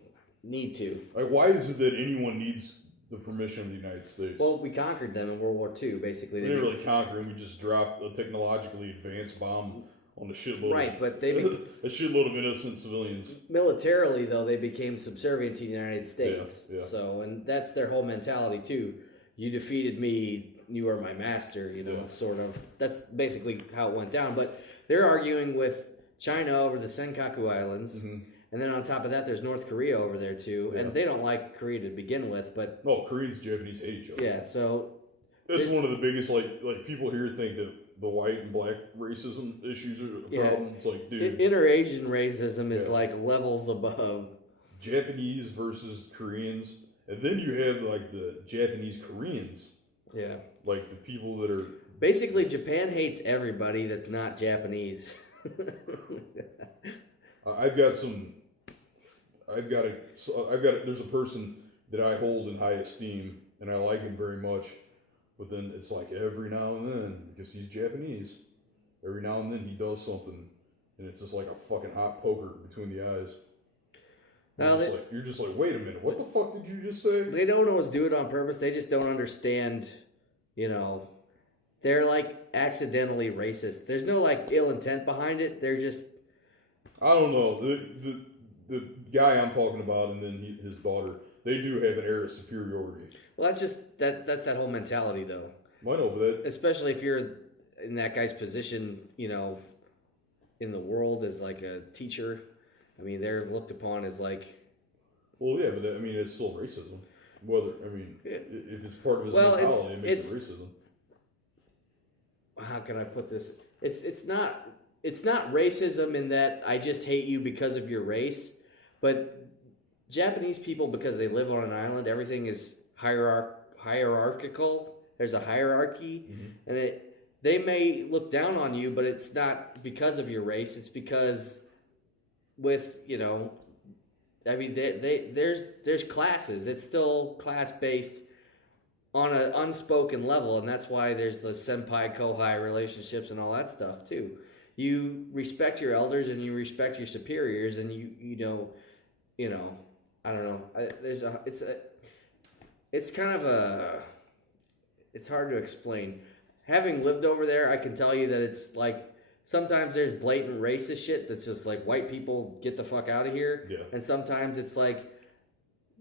need to. Like, why is it that anyone needs the permission of the United States? Well, we conquered them in World War II, basically. We didn't really conquer them. We just dropped a technologically advanced bomb on a shitload. Right, but they... a shitload of innocent civilians. Militarily, though, they became subservient to the United States. Yeah. So, and that's their whole mentality, too. You defeated me, you are my master, sort of. That's basically how it went down. But they're arguing with China over the Senkaku Islands. Mm-hmm. And then on top of that, there's North Korea over there, too. Yeah. And they don't like Korea to begin with, but... No, Koreans and Japanese hate each other. Yeah, so... That's one of the biggest, like people here think that the white and black racism issues are a problem. It's like, dude... Inter-Asian racism is like levels above. Japanese versus Koreans. And then you have, like, the Japanese Koreans. Yeah. Like, the people that are... Basically, Japan hates everybody that's not Japanese. There's a person that I hold in high esteem, and I like him very much. But then it's like every now and then, because he's Japanese, every now and then he does something, and it's just like a fucking hot poker between the eyes. You're just like, wait a minute, what the fuck did you just say? They don't always do it on purpose. They just don't understand, they're like accidentally racist. There's no like ill intent behind it. They're just... I don't know. The guy I'm talking about and then his daughter, they do have an air of superiority. Well, that's just, that's that whole mentality though. I know, but especially if you're in that guy's position, in the world as like a teacher. I mean, they're looked upon as like... Well, yeah, but it's still racism. If it's part of his mentality, it makes it racism. How can I put this? It's not racism in that I just hate you because of your race, but Japanese people, because they live on an island, everything is hierarchical. There's a hierarchy, and they may look down on you, but it's not because of your race. It's because there's classes. It's still class-based on an unspoken level, and that's why there's the senpai-kohai relationships and all that stuff, too. You respect your elders and you respect your superiors, and I don't know. It's kind of it's hard to explain. having lived over there, I can tell you that it's like sometimes there's blatant racist shit that's just like white people get the fuck out of here, and sometimes it's like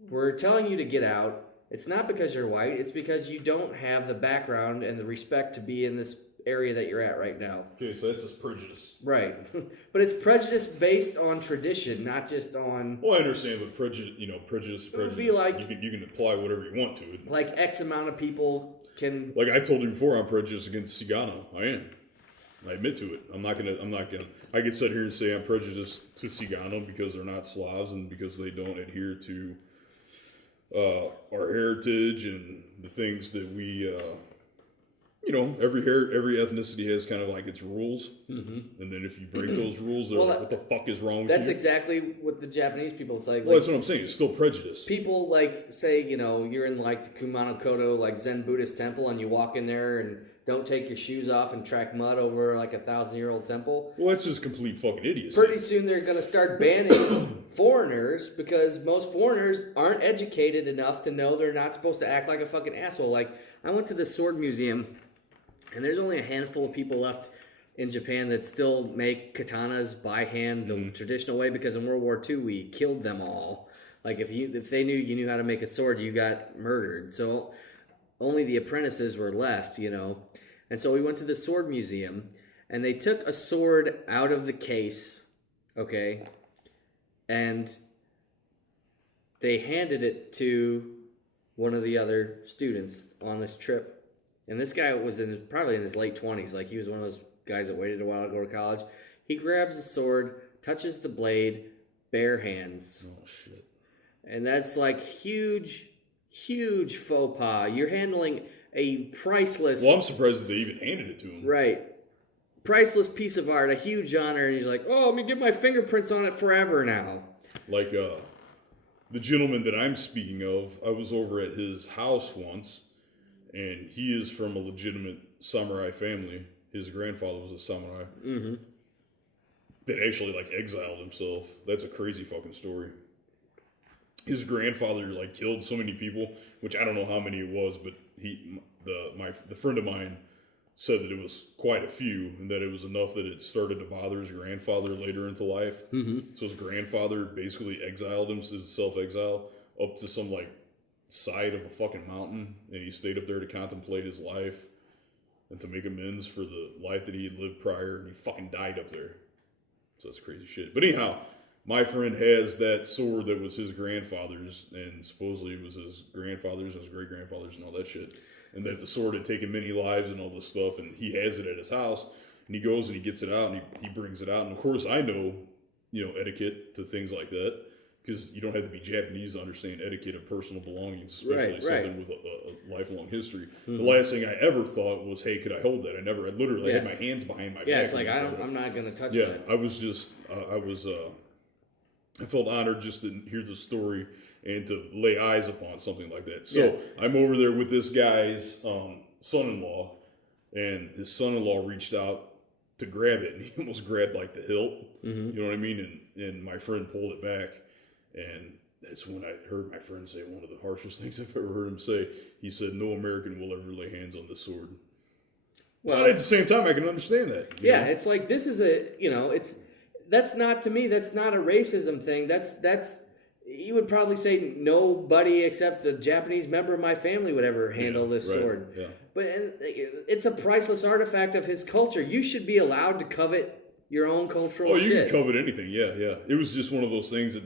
we're telling you to get out. It's not because you're white; it's because you don't have the background and the respect to be in this area that you're at right now. Okay, so that's just prejudice, right? But it's prejudice based on tradition, not just on. Well, I understand, but prejudice, prejudice. It would be like you can apply whatever you want to it. Like X amount of people can. Like I told you before, I'm prejudiced against Cigano. I am. I admit to it. I'm not gonna. I could sit here and say I'm prejudiced to Cigano because they're not Slavs and because they don't adhere to our heritage and the things that we. Every ethnicity has kind of like its rules, and then if you break those rules, they're like, what the fuck is wrong with you? That's exactly what the Japanese people say. Well, that's what I'm saying. It's still prejudice. People like say, you're in like the Kumano-Kodo like Zen Buddhist temple, and you walk in there and don't take your shoes off and track mud over like a 1,000-year-old temple. Well, that's just complete fucking idiocy. Pretty soon they're going to start banning foreigners because most foreigners aren't educated enough to know they're not supposed to act like a fucking asshole. Like I went to the sword museum. And there's only a handful of people left in Japan that still make katanas by hand the traditional way because in World War II we killed them all. Like if they knew you knew how to make a sword, you got murdered. So only the apprentices were left, And so we went to the sword museum and they took a sword out of the case, okay? And they handed it to one of the other students on this trip. And this guy was probably in his late 20s. Like, he was one of those guys that waited a while to go to college. He grabs the sword, touches the blade, bare hands. Oh, shit. And that's like huge, huge faux pas. You're handling a priceless... Well, I'm surprised that they even handed it to him. Right. Priceless piece of art, a huge honor. And he's like, let me get my fingerprints on it forever now. Like, the gentleman that I'm speaking of, I was over at his house once... And he is from a legitimate samurai family. His grandfather was a samurai. Mm-hmm. That actually, exiled himself. That's a crazy fucking story. His grandfather, killed so many people, which I don't know how many it was, but the friend of mine said that it was quite a few, and that it was enough that it started to bother his grandfather later into life. Mm-hmm. So his grandfather basically exiled him, self-exile, up to some, side of a fucking mountain, and he stayed up there to contemplate his life and to make amends for the life that he had lived prior, and he fucking died up there. So that's crazy shit. But anyhow, my friend has that sword that was his grandfather's, and supposedly it was his grandfather's and his great-grandfather's and all that shit, and that the sword had taken many lives and all this stuff, and he has it at his house, and he goes and he gets it out, and he brings it out, and of course I know, etiquette to things like that, because you don't have to be Japanese to understand etiquette of personal belongings, especially something with a lifelong history. Mm-hmm. The last thing I ever thought was, hey, could I hold that? I literally had my hands behind my back. Yeah, it's like, I'm not going to touch that. Yeah, I was just, I felt honored just to hear the story and to lay eyes upon something like that. So I'm over there with this guy's son-in-law, and his son-in-law reached out to grab it, and he almost grabbed the hilt. Mm-hmm. You know what I mean? And my friend pulled it back. And that's when I heard my friend say one of the harshest things I've ever heard him say. He said, "No American will ever lay hands on this sword." Well, but at the same time, I can understand that. Yeah, it's like, this is that's not, to me, that's not a racism thing. That's you would probably say nobody except a Japanese member of my family would ever handle this sword. Yeah. But it's a priceless artifact of his culture. You should be allowed to covet your own cultural shit. Oh, you can covet anything. Yeah. It was just one of those things that,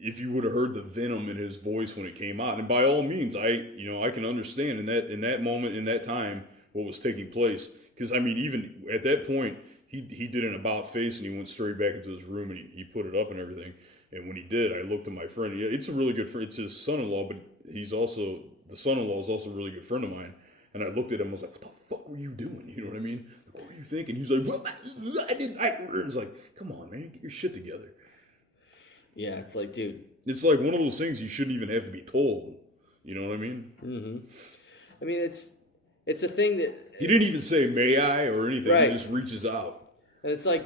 if you would have heard the venom in his voice when it came out, and by all means, I can understand in that moment, in that time, what was taking place. Because even at that point, he did an about face and he went straight back into his room and he put it up and everything. And when he did, I looked at my friend. Yeah, it's a really good friend. It's his son-in-law, but the son-in-law is also a really good friend of mine. And I looked at him and was like, "What the fuck were you doing?" You know what I mean? What were you thinking? He was like, "Well, I didn't." It was like, "Come on, man, get your shit together." Yeah, it's like, dude. It's like one of those things you shouldn't even have to be told. You know what I mean? Mm-hmm. I mean, it's a thing that... He didn't even say, "May I?" or anything. Right. He just reaches out. And it's like,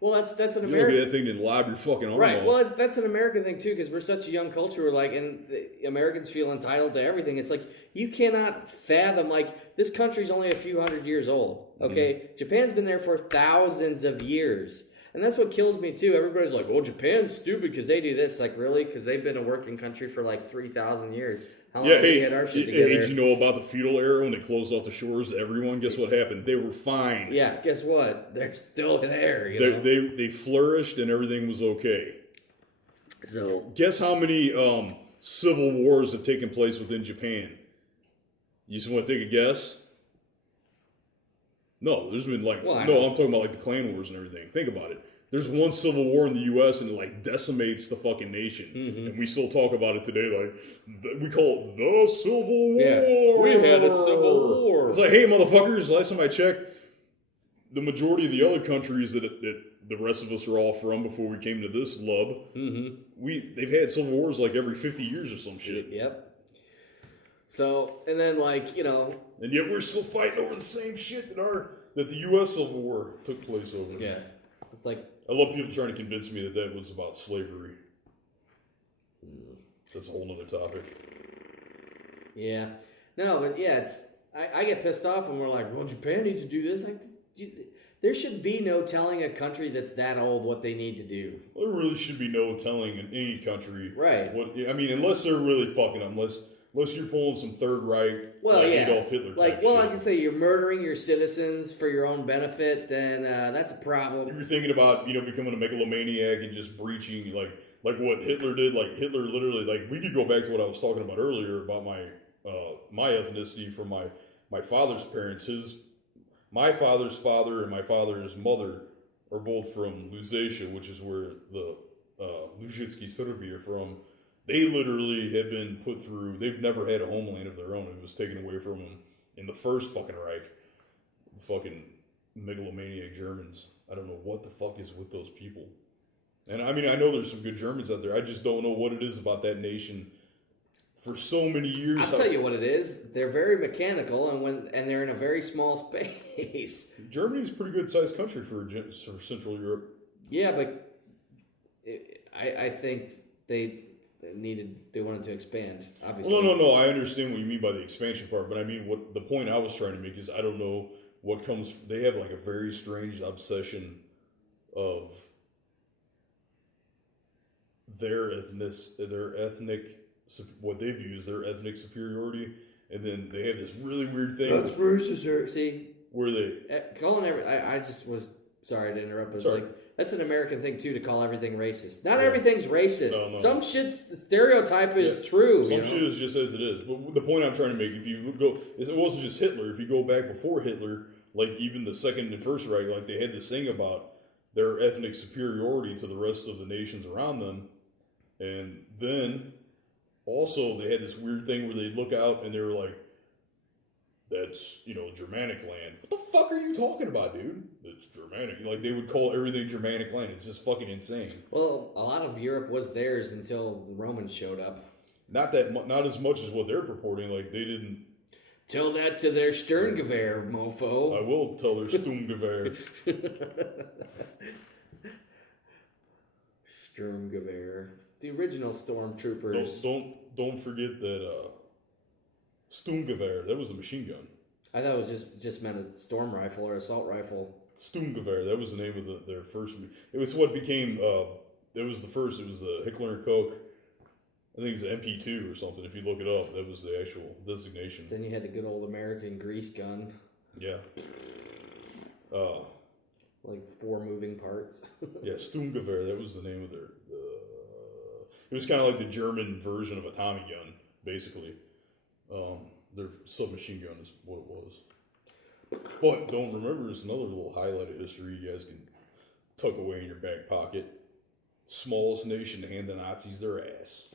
Well, that's an You look American. at that thing and lob your fucking arm Right. off. Well, that's an American thing too, because we're such a young culture. We're like, and the Americans feel entitled to everything. It's like you cannot fathom. Like this country's only a few hundred years old. Okay, Japan's been there for thousands of years, and that's what kills me too. Everybody's like, "Oh, Japan's stupid because they do this." Like, really? Because they've been a working country for like 3,000 years. How long Yeah, did we hey, get our shit together? did you know about the feudal era when they closed off the shores to everyone? Guess what happened? They were fine. Yeah. Guess what? They're still there. You know? They flourished and everything was okay. So Guess how many civil wars have taken place within Japan? You just want to take a guess? No, there's been like Well, I'm talking about like the clan wars and everything. Think about it. There's one civil war in the U.S. and it like decimates the fucking nation, and we still talk about it today. Like we call it the Civil War. Yeah, we had a Civil War. It's like, hey, motherfuckers! Last time I checked, the majority of the other countries that the rest of us are all from before we came to this lub, they've had civil wars like every 50 years or some shit. Yep. So and then And yet we're still fighting over the same shit that the U.S. Civil War took place over. Yeah. It's like I love people trying to convince me that was about slavery. That's a whole nother topic. yeah. No, but yeah, I get pissed off when we're like, well, Japan needs to do this. Like, there should be no telling a country that's that old what they need to do. Well, there really should be no telling in any country. Right. Unless they're really fucking them. Unless you're pulling some Third Reich, Adolf Hitler type shit. I can say you're murdering your citizens for your own benefit, then that's a problem. If you're thinking about, becoming a megalomaniac and just breaching, like what Hitler did, like Hitler literally, like we could go back to what I was talking about earlier about my ethnicity from my father's parents. My father's father and my father's mother are both from Lusatia, which is where the Luzhitsky Serbi are from. They literally have been put through, they've never had a homeland of their own. It was taken away from them in the first fucking Reich. The fucking megalomaniac Germans. I don't know what the fuck is with those people. And I know there's some good Germans out there. I just don't know what it is about that nation for so many years. I'll tell you what it is. They're very mechanical, and they're in a very small space. Germany's a pretty good sized country for Central Europe. Yeah, but I think they wanted to expand, obviously. Well, no, I understand what you mean by the expansion part, but what the point I was trying to make is I don't know what comes. They have like a very strange obsession of their ethnic, what they view as their ethnic superiority, and then they have this really weird thing. That's racist, sir. See, where they calling I just was sorry to interrupt, but sorry. Like that's an American thing too to call everything racist. Not everything's racist. No. Some shit's stereotype is true. Some shit is just as it is. But the point I'm trying to make, if you go, it wasn't just Hitler. If you go back before Hitler, like even the Second and First Reich, like they had this thing about their ethnic superiority to the rest of the nations around them, and then also they had this weird thing where they'd look out and they were like, that's, Germanic land. What the fuck are you talking about, dude? It's Germanic. Like, they would call everything Germanic land. It's just fucking insane. Well, a lot of Europe was theirs until the Romans showed up. Not as much as what they're purporting. Like, they didn't... Tell that to their Sterngewehr, mofo. I will tell their Sturmgewehr. Sturmgewehr. The original stormtroopers. Don't forget that... Sturmgewehr, that was a machine gun. I thought it was just meant a storm rifle or assault rifle. Sturmgewehr, that was the name of their first. It was what became. It was the first. It was the Hitler and Koch. I think it's MP2 or something. If you look it up, that was the actual designation. Then you had the good old American grease gun. Yeah. Like 4 moving parts. Yeah, Sturmgewehr. That was the name of their. It was kind of like the German version of a Tommy gun, basically. Their submachine gun is what it was. But don't remember, it's another little highlight of history you guys can tuck away in your back pocket. Smallest nation to hand the Nazis their ass.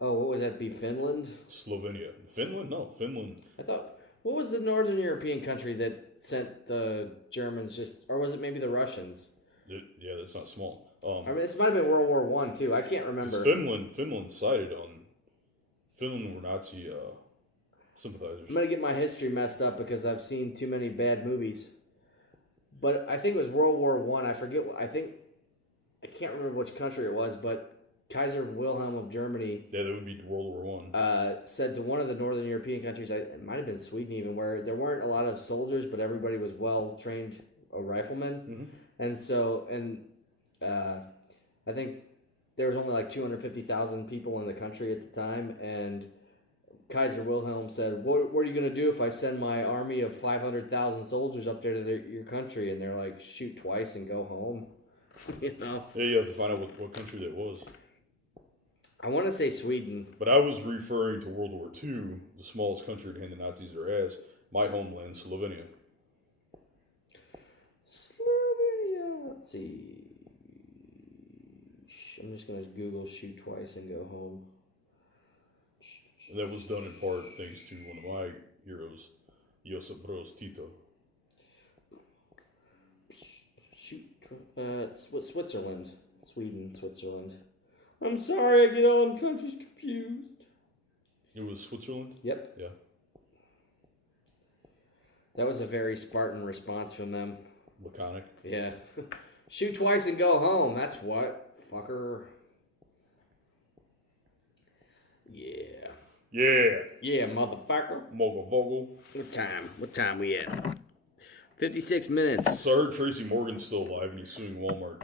Oh, what would that be? Finland? Slovenia. Finland? No, Finland. I thought, what was the Northern European country that sent the Germans or was it maybe the Russians? Yeah, that's not small. This might have been World War I too. I can't remember. Finland sided on. Finland were Nazi sympathizers. I'm gonna get my history messed up because I've seen too many bad movies. But I think it was World War One. I forget. I can't remember which country it was, but Kaiser Wilhelm of Germany. Yeah, that would be World War One. Said to one of the Northern European countries, it might have been Sweden even, where there weren't a lot of soldiers, but everybody was well trained riflemen, and so I think there was only like 250,000 people in the country at the time, and Kaiser Wilhelm said, what are you going to do if I send my army of 500,000 soldiers up there to your country? And they're like, shoot twice and go home. You know? Yeah, you have to find out what country that was. I want to say Sweden. But I was referring to World War II, the smallest country to hand the Nazis their ass, my homeland, Slovenia. Slovenia. Let's see. I'm just going to Google shoot twice and go home. That was done in part thanks to one of my heroes, Josip Broz Tito. Switzerland. Sweden, Switzerland. I'm sorry, I get all them countries confused. It was Switzerland? Yep. Yeah. That was a very Spartan response from them. Laconic. Yeah. Shoot twice and go home. That's what, fucker. Yeah. Yeah. Yeah, motherfucker. Mogul. What time we at? 56 minutes. So I heard Tracy Morgan's still alive and he's suing Walmart.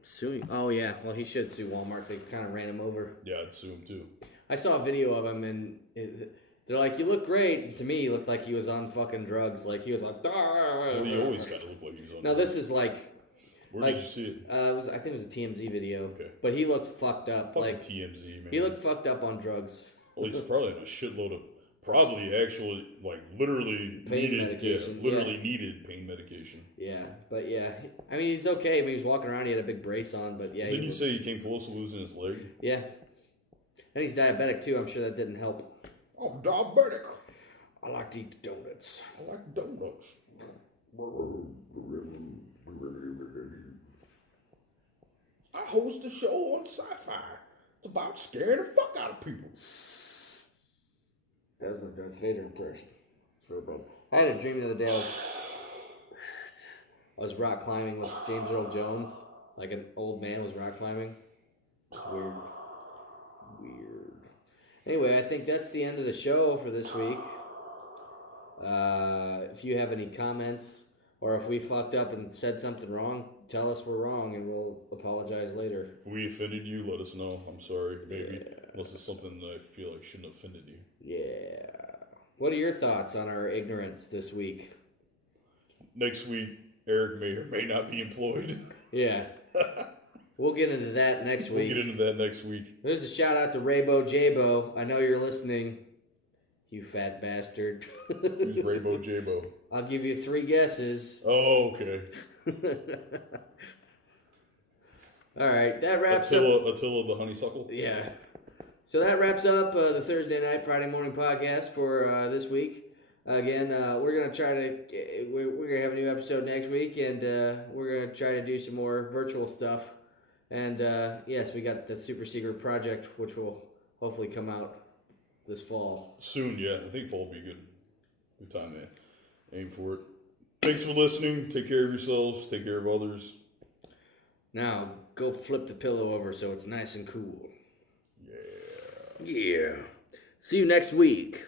Suing? Oh, yeah. Well, he should sue Walmart. They kind of ran him over. Yeah, I'd sue him too. I saw a video of him and they're like, you look great. And to me, he looked like he was on fucking drugs. Like, he was like, Well, he always kind of looked like he was on Now, drugs. this is like... Where did you see it? I think it was a TMZ video. Okay. But he looked fucked up. Fucking Like TMZ, man. he looked fucked up on drugs. Well, he's probably on a shitload of, probably actually, like, literally Pain medication, needed pain medication. Yeah, but yeah. I mean, he's okay. I mean, he was walking around. He had a big brace on, but yeah. Didn't you say he came close to losing his leg? Yeah. And he's diabetic, too. I'm sure that didn't help. I'm diabetic. I like to eat donuts. I like donuts. I host a show on Sci-Fi. It's about scaring the fuck out of people. That was my Darth Vader impression. I had a dream the other day. I was rock climbing with James Earl Jones. Like an old man was rock climbing. It's weird. Anyway, I think that's the end of the show for this week. If you have any comments or if we fucked up and said something wrong, tell us we're wrong and we'll apologize later. If we offended you, let us know. I'm sorry, maybe. Unless it's something that I feel like shouldn't have offended you. Yeah. What are your thoughts on our ignorance this week? Next week, Eric may or may not be employed. Yeah. We'll get into that next week. We'll get into that next week. There's a shout out to Raybo Jabo. I know you're listening. You fat bastard. Who's Raybo Jabo? I'll give you 3 guesses. Oh, okay. All right, that wraps Attila the Honeysuckle? Yeah. So that wraps up the Thursday night, Friday morning podcast for this week. Again, we're gonna try to we're gonna have a new episode next week, and we're gonna try to do some more virtual stuff. And yes, we got the super secret project, which will hopefully come out this fall. Soon, yeah. I think fall will be good. Good time, man. Aim for it. Thanks for listening. Take care of yourselves. Take care of others. Now, go flip the pillow over so it's nice and cool. Yeah. Yeah. See you next week.